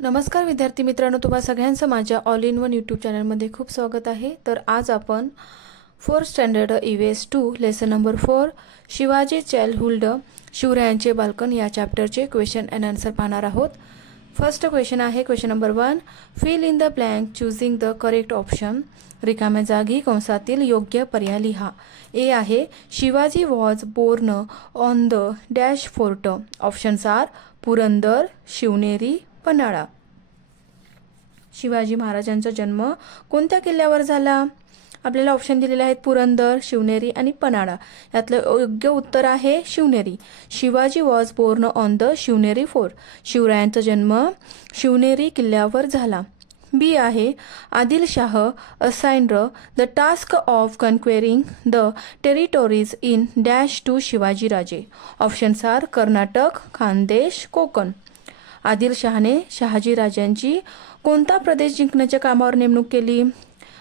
नमस्कार विद्यार्थी मित्रांनो, तुम्हा सगळ्यांचं माझ्या ऑल इन वन यूट्यूब चॅनलमध्ये खूप स्वागत आहे। तर आज आपण 4th standard EVS 2 lesson number 4 Shivaji childhood शिवरायांचे बालपण या चॅप्टरचे क्वेश्चन अँड आन्सर पाहणार आहोत। फर्स्ट क्वेश्चन आहे question number 1, fill in the blank choosing the correct option. रिकाम्या जागी कंसातील योग्य पर्याय लिहा। ए आहे Shivaji was born on the dash fort. Options are Purandar, Shivneri, Panhala. Shivaji महाराजांचा जन्म कोणत्या किल्ल्यावर झाला? आपल्याला ऑप्शन दिलेले आहेत पुरंदर, शिवनेरी आणि पन्हाळा। यातलं योग्य उत्तर आहे Shivneri. Shivaji was born on the Shivneri fort. शिवरायांचा जन्म शिवनेरी किल्ल्यावर झाला। बी आहे Adilshah assigned the task of conquering the territories in dash to Shivajiraje. Options are Karnataka, Khandesh, Konkan. आदिलशहाने शहाजीराजांची कोणता प्रदेश जिंकण्याच्या कामावर नेमणूक केली?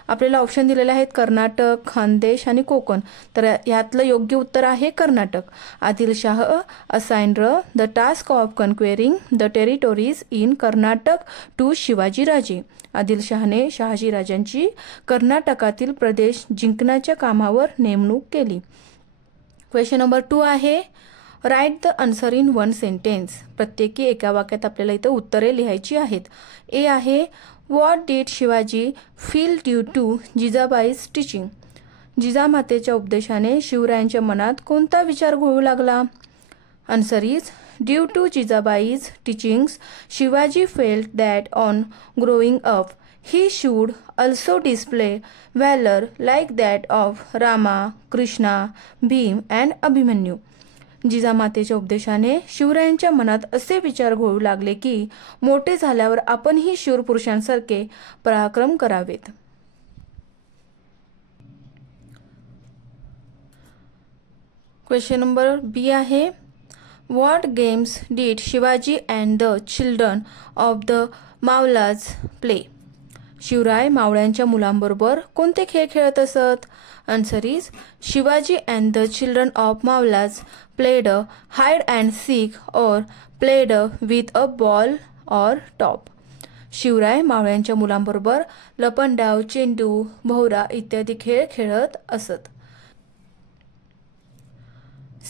आपल्याला ऑप्शन दिलेले आहेत कर्नाटक, खानदेश आणि कोकण। तर यातलं योग्य उत्तर आहे Karnataka. Adilshah assigned the task of conquering the territories in Karnataka to Shivajiraje. आदिलशहाने शहाजीराजांची कर्नाटकातील प्रदेश जिंकण्याच्या कामावर नेमणूक केली। क्वेश्चन नंबर 2 आहे write the answer in one sentence. प्रत्येकी एका वाक्यात आपल्याला इथं उत्तरे लिहायची आहेत। ए आहे what did Shivaji feel due to Jijabai's teaching. जिजामातेच्या उपदेशाने शिवरायांच्या मनात कोणता विचार घोळू लागला? Answer is due to Jijabai's teachings Shivaji felt that on growing up he should also display valor like that of Rama, Krishna, Bhim and Abhimanyu। जिजामातेच्या उपदेशाने शिवरायांच्या मनात असे विचार घोळू लागले की मोठे झाल्यावर आपणही शूर पुरुषांसारखे पराक्रम करावेत। क्वेश्चन नंबर बी आहे what games did Shivaji and the children of the Mavlas play. Shivray मावळ्यांच्या मुलांबरोबर कोणते खेळ खेळत असत? Answer is Shivaji and the children of Mavlas played hide and seek or played with a ball or top. Shivray मावळ्यांच्या मुलांबरोबर लपंडाव, चेंडू, भोवरा इत्यादी खेळ खेळत असत।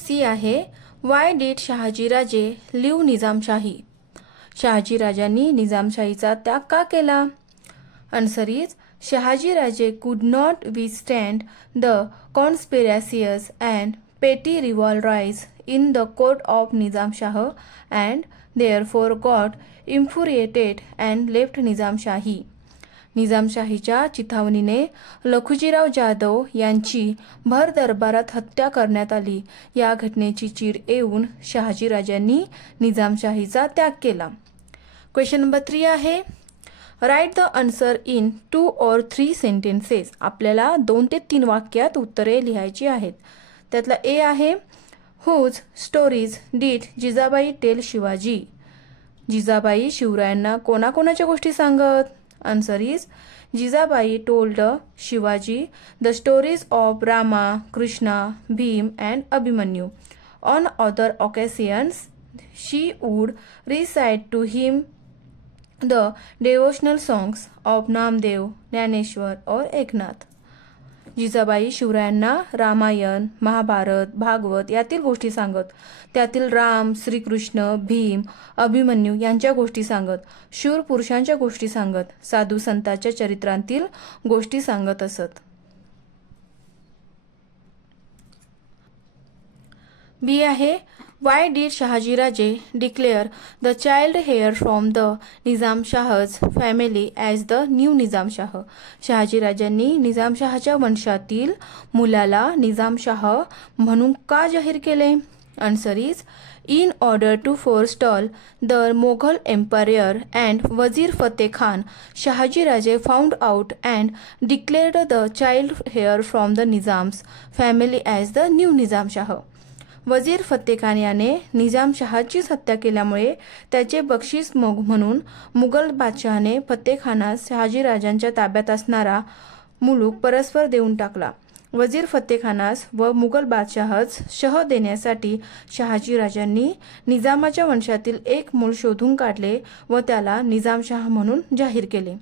सी आहे why did Shahajiraje leave Nizamshahi. शहाजीराजांनी निजामशाहीचा त्याग का केला? Answer is Shahajiraje could not withstand the conspiracies and petty rivalries in the court of Nizam Shah and therefore got infuriated and left Nizamshahi. निजामशाहीच्या चिथावणीने लखुजीराव जाधव यांची भर दरबारात हत्या करण्यात आली। या घटनेची चीड येऊन शहाजीराजांनी निजामशाहीचा त्याग केला। क्वेश्चन नंबर 3 आहे write the answer in 2 or 3 sentences. आपल्याला 2 ते 3 वाक्यात उत्तरे लिहायची आहेत। त्यातला ए आहे whose stories did Jijabai tell Shivaji. Jijabai शिवरायांना कोणाकोणाच्या गोष्टी सांगत? Answer is Jijabai told Shivaji the stories of Rama, Krishna, Bhim and Abhimanyu. On other occasions she would recite to him the devotional songs of Namdev, Dnyaneshwar or Eknath. Jijabai शिवरायांना Ramayana, Mahabharat, Bhagwat यातील गोष्टी सांगत। त्यातील राम, श्रीकृष्ण, भीम, अभिमन्यू यांच्या गोष्टी सांगत, शूर पुरुषांच्या गोष्टी सांगत, साधू संतांच्या चरित्रांतील गोष्टी सांगत असत। बी आहे Why did Shahajiraje declare the child heir from the Nizam Shah's family as the new Nizam Shah? शहाजीराजांनी निजामशहाच्या वंशातील मुलाला निजामशाह म्हणून का जाहीर केले? Answer is in order to forestall the Mughal emperor and Wazir Fateh Khan, Shahajiraje found out and declared the child heir from the Nizam's family as the new Nizam Shah। वजीर फतेह खान याने निजामशहाचीच हत्या केल्यामुळे त्याचे बक्षीस म्हणून मुघल बादशहाने फतेह खानास शहाजीराजांच्या ताब्यात असणारा मुलूक परस्पर देऊन टाकला। वजीर फत्तेखानास व मुघल बादशाहस शह देण्यासाठी शहाजी राजांनी निजामाच्या वंशातील एक मूल शोधून काढले व त्याला निजामशाह म्हणून जाहीर केले.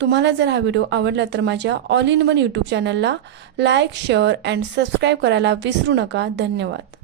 तुम्हाला जर हा व्हिडिओ आवडला तर माझ्या ऑल इन वन यूट्यूब चॅनलला लाईक, शेअर अँड सबस्क्राईब करायला विसरू नका. धन्यवाद.